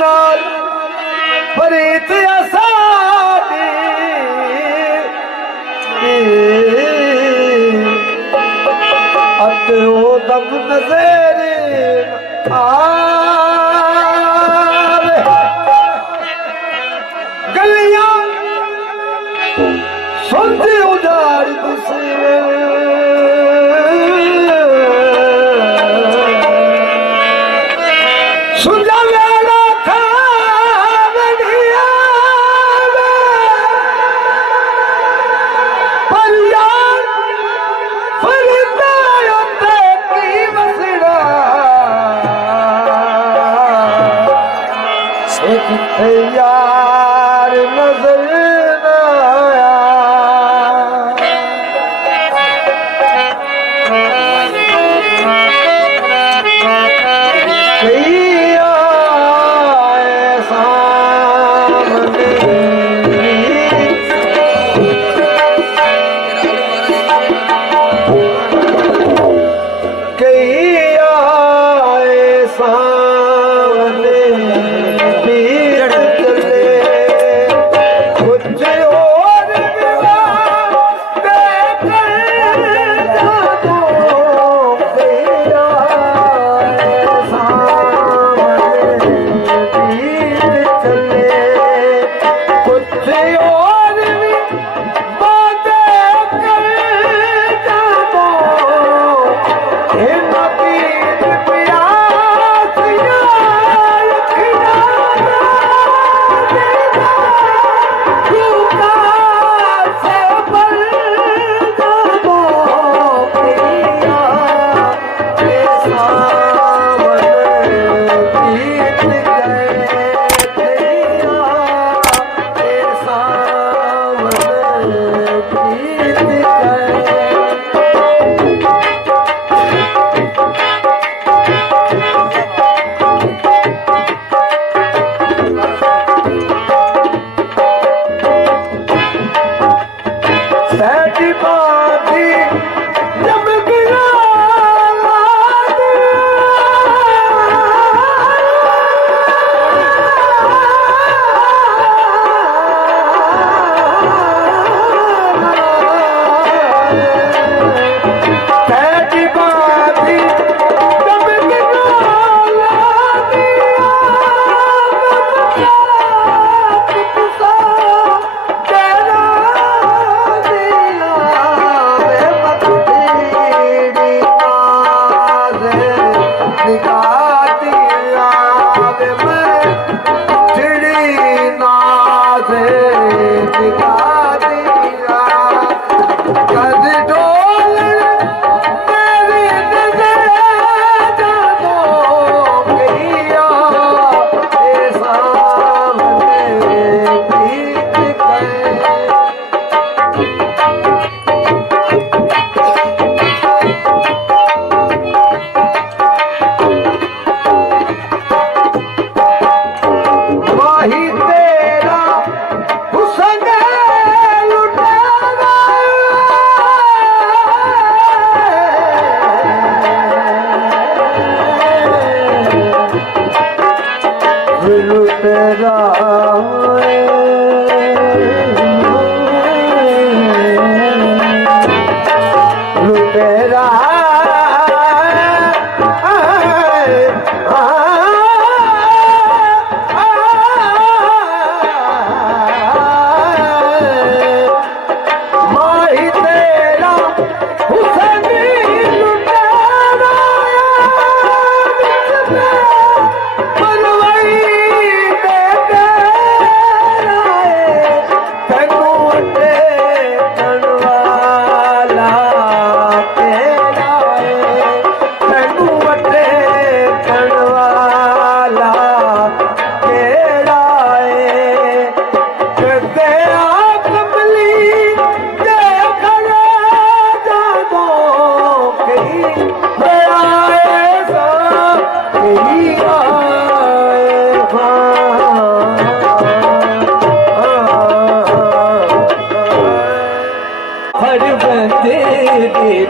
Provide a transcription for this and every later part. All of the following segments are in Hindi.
नाल प्रीत असादी अते ओ दम नजर आवे गलियां सुनते उजाड़ दिसे यार नजर न आया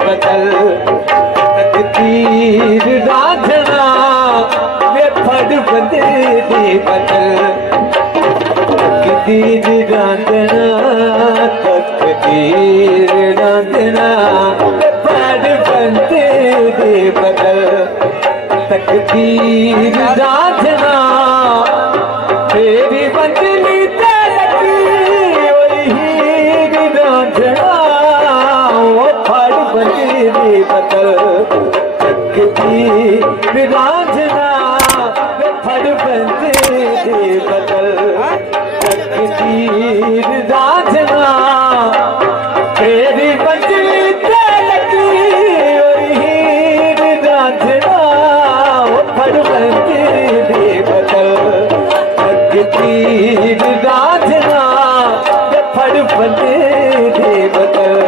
बदल तकदीर रांझना वे फड़ बंदे दी बदल तकदीर रांधना तकदीर रांधना फड़ बंदे दी बदल तकदीर रांधना तेरी बंदली ते लगी वही रांधना वो फड़ बंदे दी बदल तकदीर रांधना फड़ बंदे दी बदल तकदीर रांधना तेरी बंदली ते लगी वही रांधना वो फड़ बंदे दी बदल तकदीर रांधना फड़ बंदे दी बदल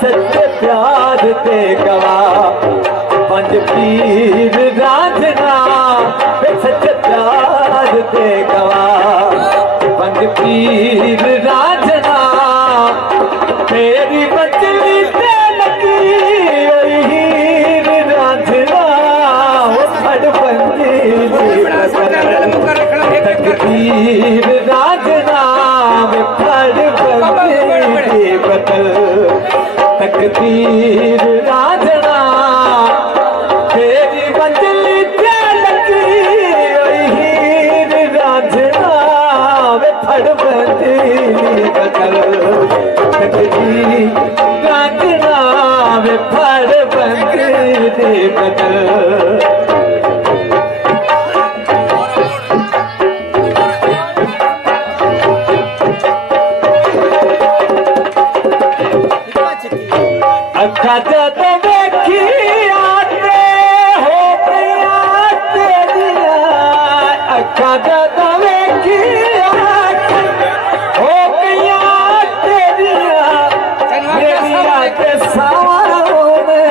सच्चे प्यार ते गवाह पंज पीर रांधना सच्चे प्यार ते गवाह पंज पीर रांधना तेरी बचली ते लगी हीर रांधना वो फड़ बंदी तकदीर रांधना में फड़ बंदी बदल तकदीर रांधना तेरी बंदली ते लगी हीर रांधना वे फड़ बंदी बदल तकदीर रांधना वे फड़ बंदी बदल अखा जद देखी आते हो गया तेरिया अखा जद देखी हो गया तेरिया मेरिया के सामने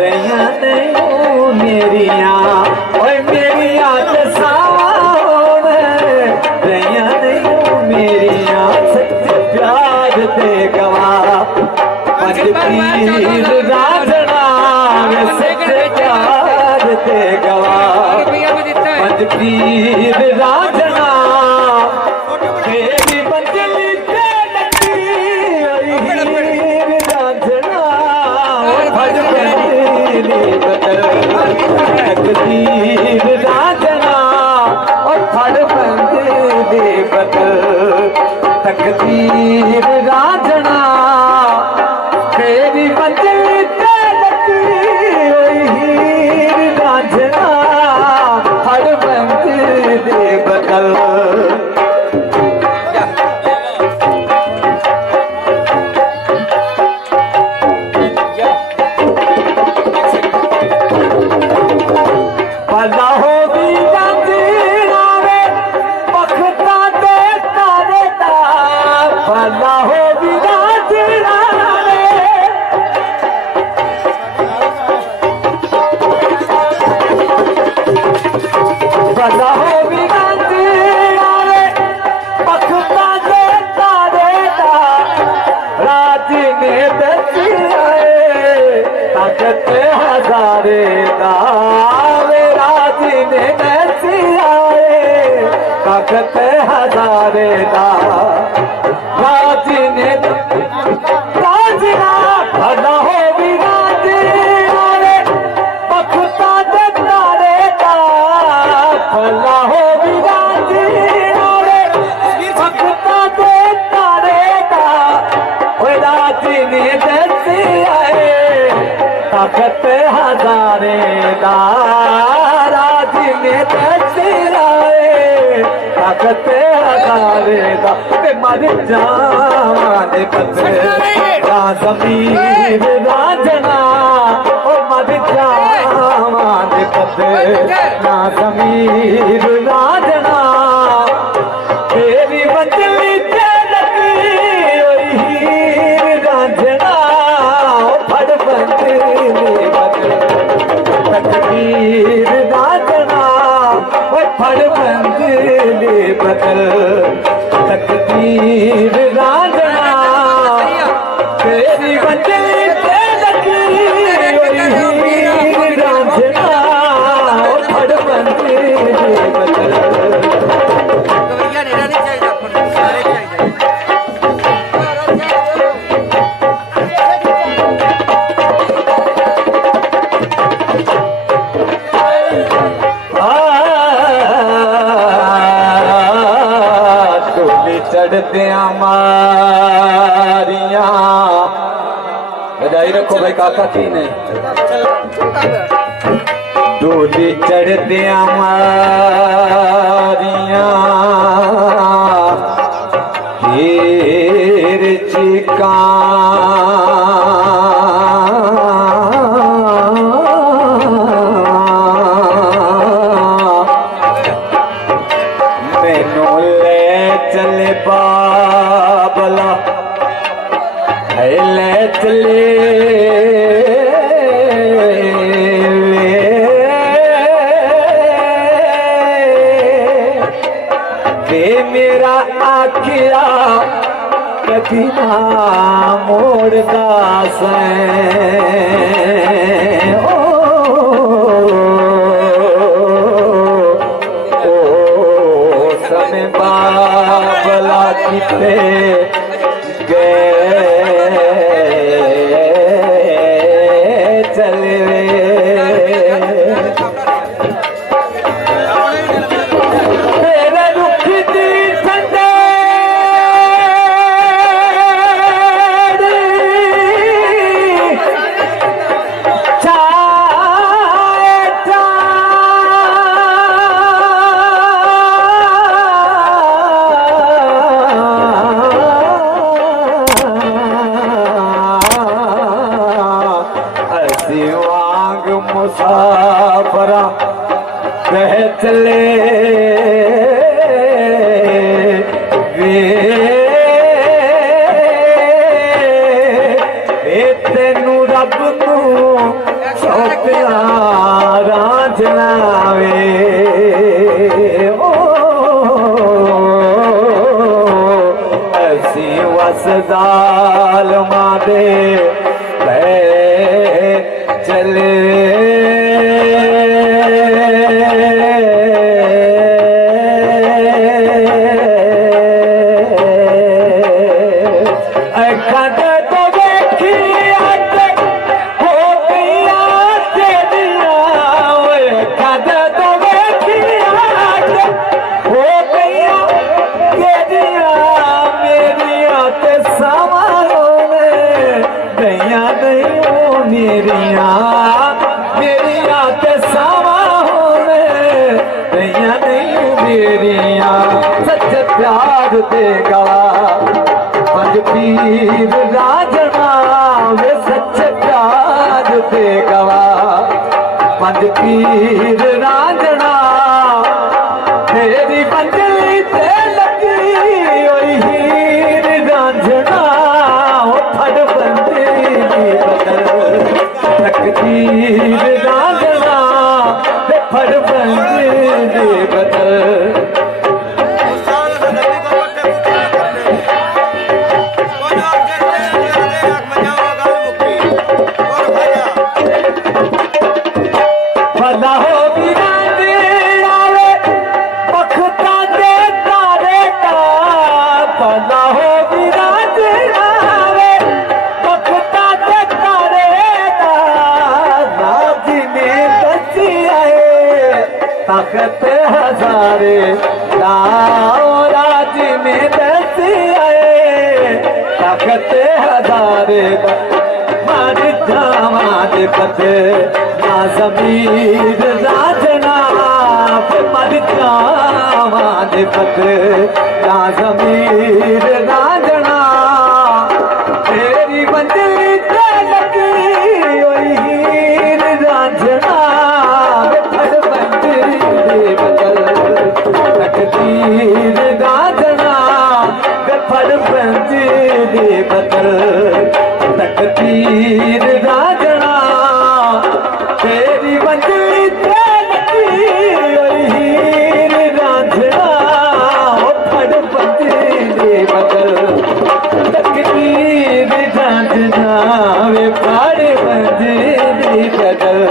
रैया नहीं मेरिया ओए मेरिया के सामने रैया नहीं मेरिया सच्चे प्यार दे गवाह पंज पीर रांधना सच्चे प्यार ते गवाह पंज पीर रांधना तेरी बंदली ते लगी हीर रांधना फड़ बंदी बदल तकदीर रांधना और फड़ बंदी बदल तकदीर रांधना तेरी बंदली ते लगी हीर रांधना फड़ बंदी बदल भला हो भी रांधना वे बखता दे तारे दा भला हो भी रांधना भला हो भी रांधना वे बखता दे तारे दा राज ने दसिया ताकत हजारे दा राज ने दसिया ताकत हजारे दा राज ने राजना भला हो भी राजना रे बखता दे तारे दा भला हो भी राजना रे बखता दे तारे दा राज ने दसिया ताकत हजारे दा राज में दसियाए ताकत हजारे दा ते मर जावां दे पते रा ज़मीर राजना ओ मर जावां दे पते रा ज़मीर राजना तेरी बंदली ते लगी ओई हीर राजना ओ फड़ बंदली बदल तकदीर राजना ओ फड़ बंदली बदल तकदीर राजना तेरी बंदली ते लगी ओई हीर राजना ओ फड़ बंदली बदल चढ़द्या मारिया बजाई रखो भाई काका की नहीं डोली चढ़द्या मारिया हीर चिका चले बाबला ले चले दे मेरा आखिया कभी ना मोड़दा से बाबला किते गए चले तेरे रुख दी ठंडे मुसाफरा कह चले वे तेनू रब नू सौंपिया रांझना वे ओ असी वसदाल मादे चले मेरिया ते सावा होने नैया नहीं मेरिया सच प्यार देगा पंज पीर राजना वे सच प्यार देगा पंज पीर राजना तेरी बंदली ते लगी ओई हीर रांझना ओ फड़ बंदली बदल तकदीर रांझना ते फड़ बंदली बदल भला हो बिना आवे बखता दे तारे का भला हो बिना आवे बखता दे तारे का राज में बची आए ताकत हजारे लाओ राज में बची आए ताकत हजारे मर जावा दे पत ना ज़मीर राजना मर जावां दे पत ना ज़मीर राजना तेरी मंजिल ते लगी होई हीर रांझना फड़ मंजिल दे बदल तकदीर रांझना फड़ मंजिल दे बदल तकदीर रांझना तेरी मंजिल ते लगी होई हीर रांझना फड़ मंजिल दे बदल तकदीर रांझना वे फड़ मंजिल दे बदल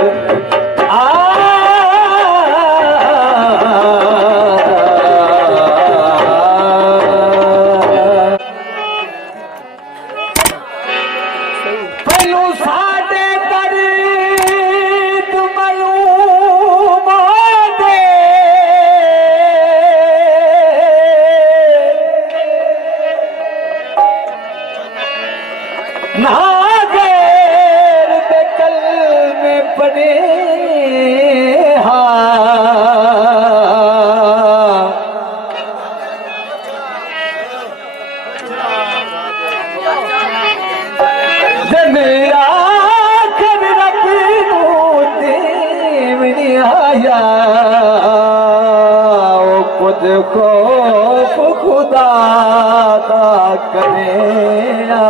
पहलू साडे दर्द मालूम दे ना गैर दे कल में पड़े मेरा घर रब नहीं आया खुद को खुदा दा करेगा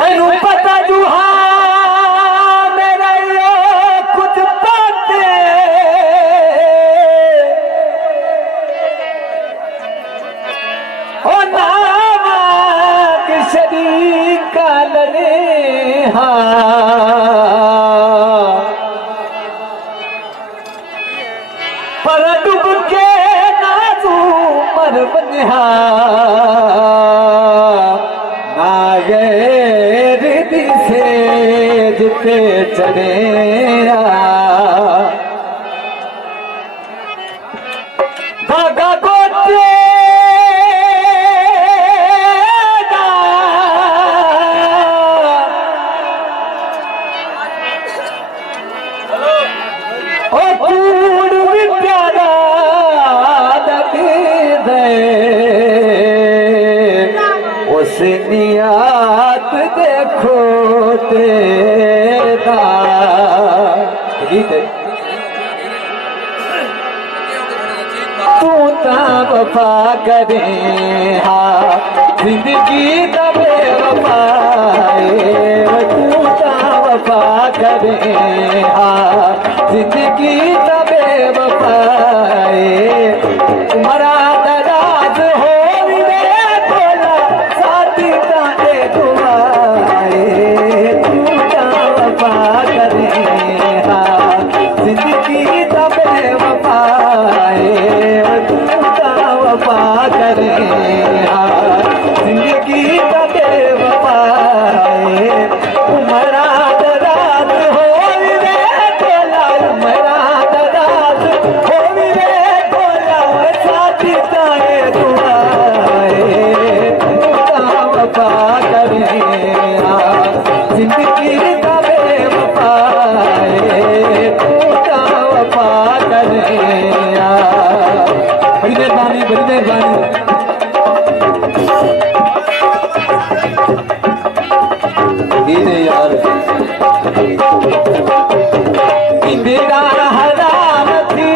मैनू पता जुहा मेरा ये कुछ बातें ओ नाम शरीका लने पर डूब के नाजू मर बनिहा ना गैर दिसे जिते चढ़े धागा गोटे ओ कूड़ भी प्यारा लगे दे उस नियात देखो तेरा तू ता वफा करे जिंदगी दबे वफाए तू ता वफा करे जिंदगी तबे वफाए तुम्हारा दराज हो रे बोला साथी ताने दुआए तू ता वफा करे जिंदगी तबे वफाए तू ता वफा करे जिंदगी तबे वफाए तुम्हारा दराज हो जिंदगी का बेवफाए तू का वफा करे बड़ी मेहरबानी यार इंदिरा हराम थी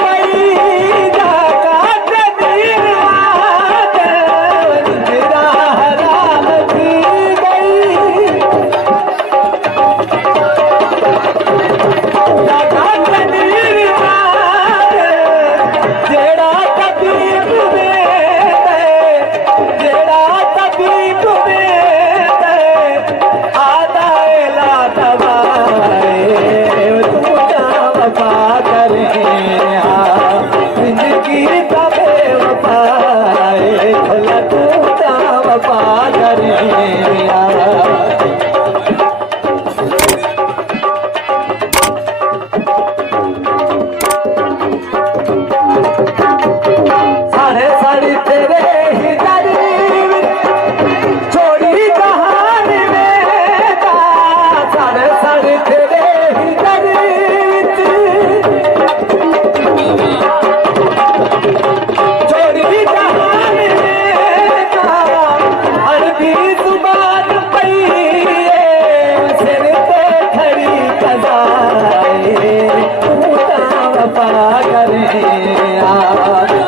गई जाका कदीर इंदिरा हराम थी गई जाका कदीर जेड़ा कदीर में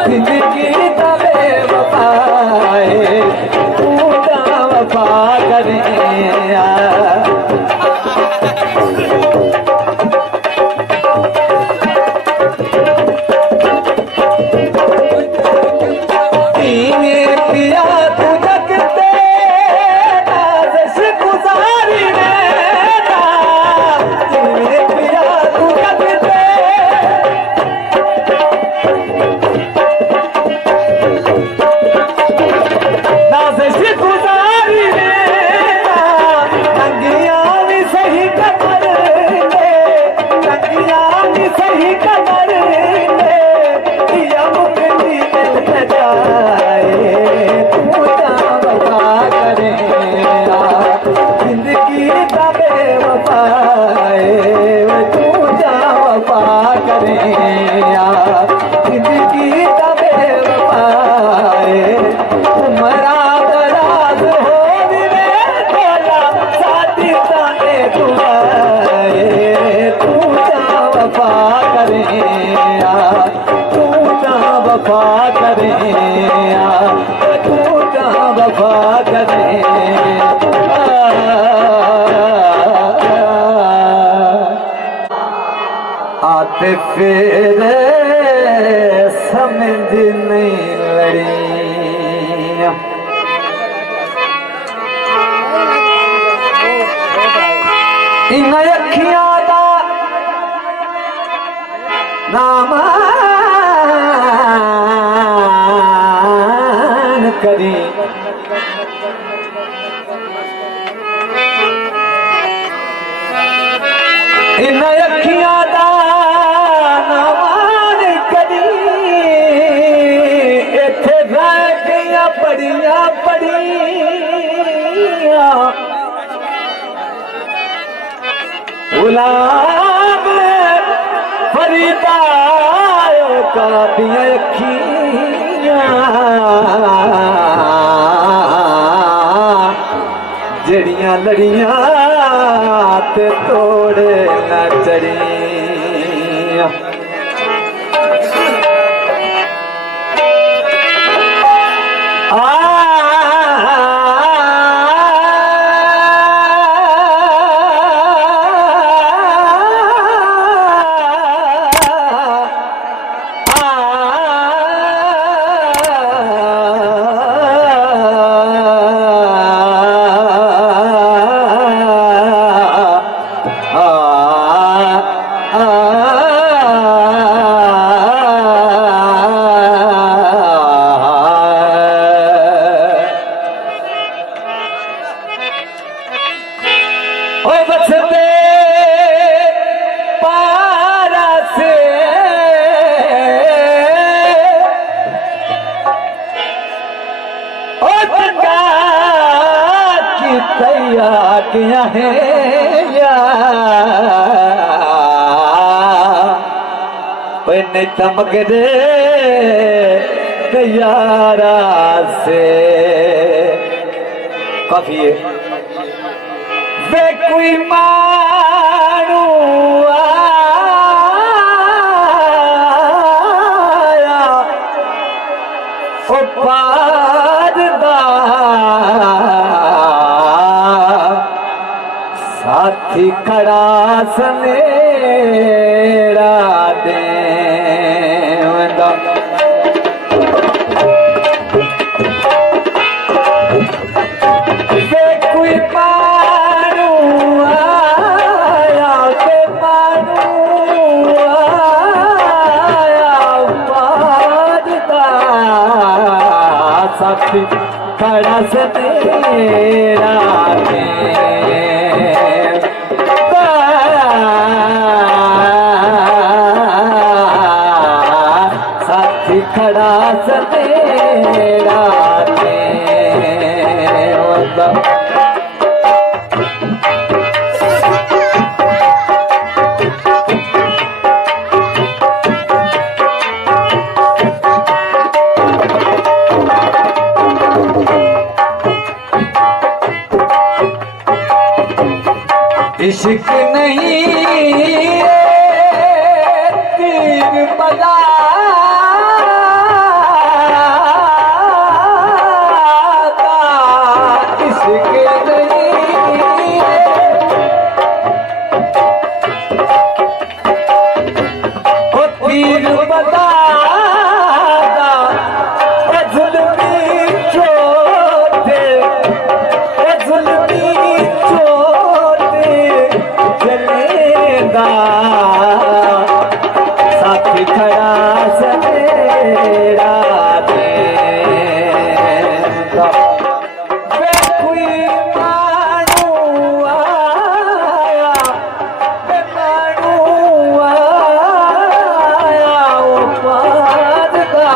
जिंदगी तबे वफाए पूरा वफा करे आते फिर समझ नहीं लड़ी इन अखियां दा नामान करी इन अखियां दा नामान करी इत्थे रह गईयां बड़ियां बड़ियां गुलाम फरीदा कादियां अखियां जड़ियां लड़ियां ते तोड़े न चढ़ियां तैयारियां हैं नहीं चमक दे तैयारा से काफी है वे कोई मारू आया ओ पारदा साथी खड़ा सनेरा दे कोई मारू आया के मारू आया पारदा साथी खड़ा सनेरा दे खड़ा सतेरा इश्क नहीं तीर बजा पीर बता जुल्मी चोटे जलेगा साथी खड़ा सवेरा देगा वे कोई मानू आया वे मानू आया ओ पाद का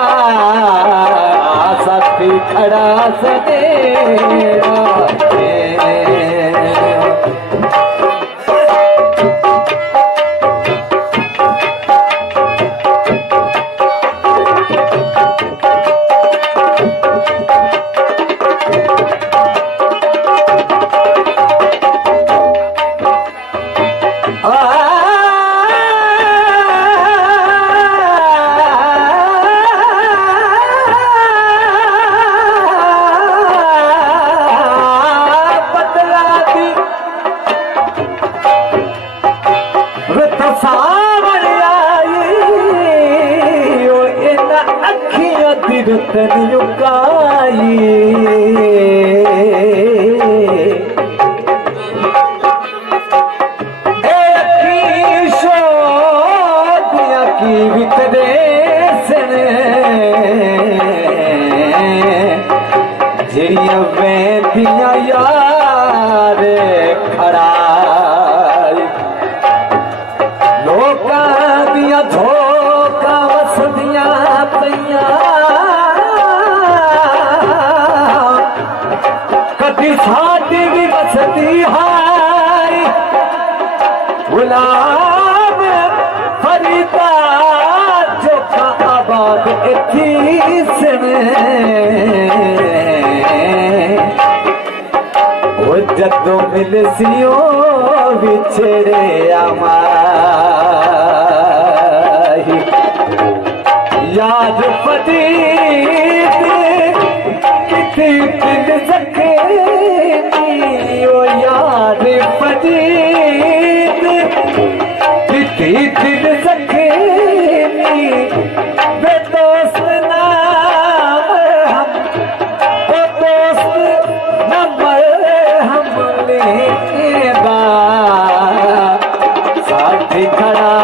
साथी खड़ा सवेरा रतन युकाई शोदिया की वितरे सने जिड़िया वैदिया यार खड़ा लोका दिया धोखा वसदिया पैया साथी भी बसती है गुलाम फरीदा जो का आबाद इतीस में वो जदों मिल सियो बिछड़े आमाही याद पदी कितनी दिल सके यार फजीद कितनी दिल सके वे दोस्त नाम हम वो दोस्त नंबर हम लेगा साथी खड़ा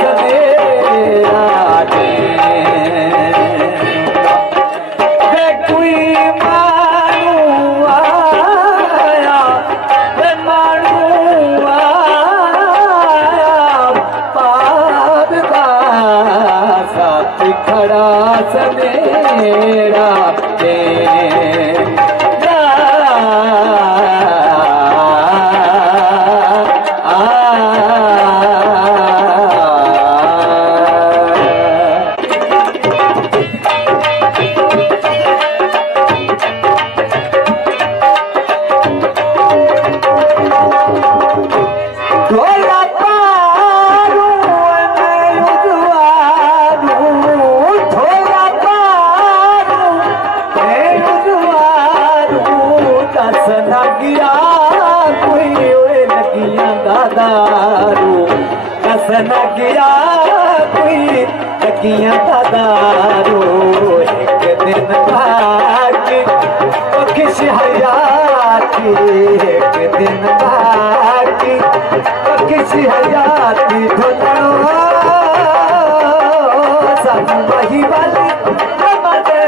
सवेरा वे कोई खड़ा सवेरा कसन गया कोई लगिया दादारो एक दिन बाकी तो किस हयाती एक दिन बाकी तो किस हयाती धुनो सब वही वाली मजे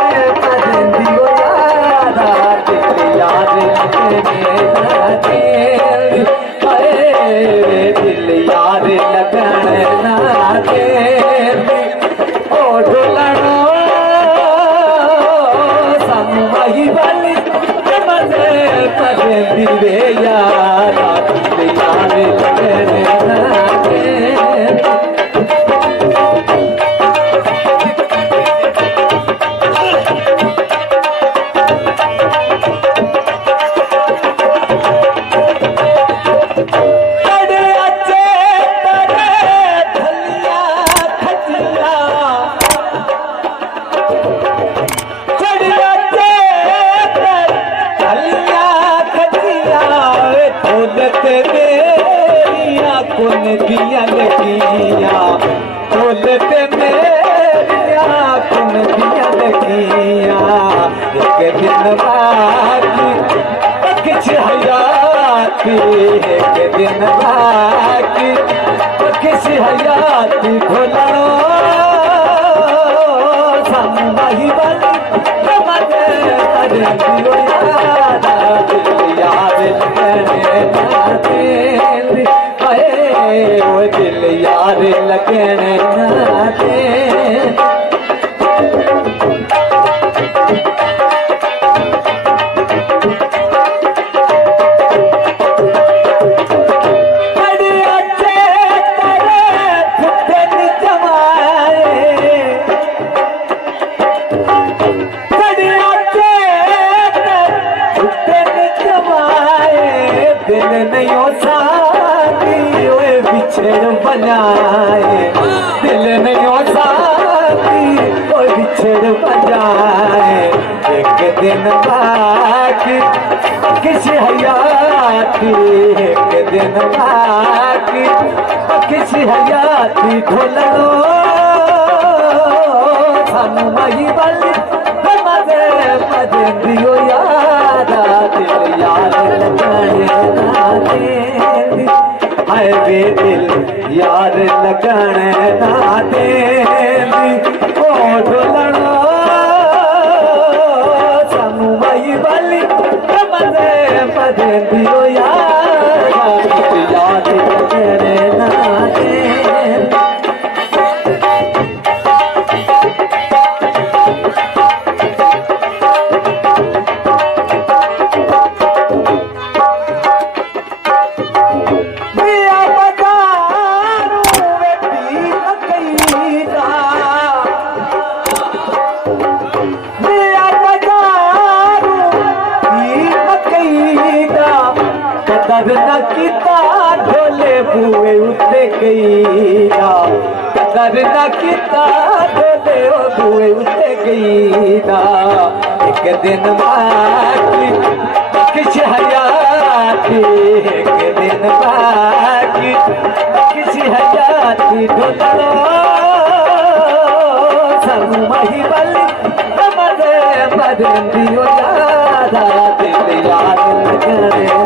दियो यारा याद दिल यार लगन ना दे ओ ढोलनो समही वाली मजे पदे दिवे यारा दिल यार लगन ना दे हयाती एक दिन बाकी किसी हयाती ढोलनो सानू माही वाली मजे अरे दियो यादा दिल याद लगने ना दे आए वो दिल याद लगने ना दे दिल नहीं साथी ओए बिछड़ बनाए दिल नहीं साथी ओए बिछड़ बनाए एक दिन बाकी किसी हयाती एक दिन बाकी किसी हयाती ढोलनो सानू माही वाली मजे मजे दियो यादा दिल याद लगने ना दे हाय वे दिल याद लगने ना दे ओ ढोलना सानू माही वाली मजे मजे दियो यादा दिल याद लगने ना दे कदर न किता ढोले बुए उत्ते गईदा कदर न किता ढोले बुए उत्ते गईदा एक दिन बाकी किछ हयाती एक दिन बाकी किछ हयाती ढोलनो सानू माही वाली मजे मजे दियो यादा दिल याद लगने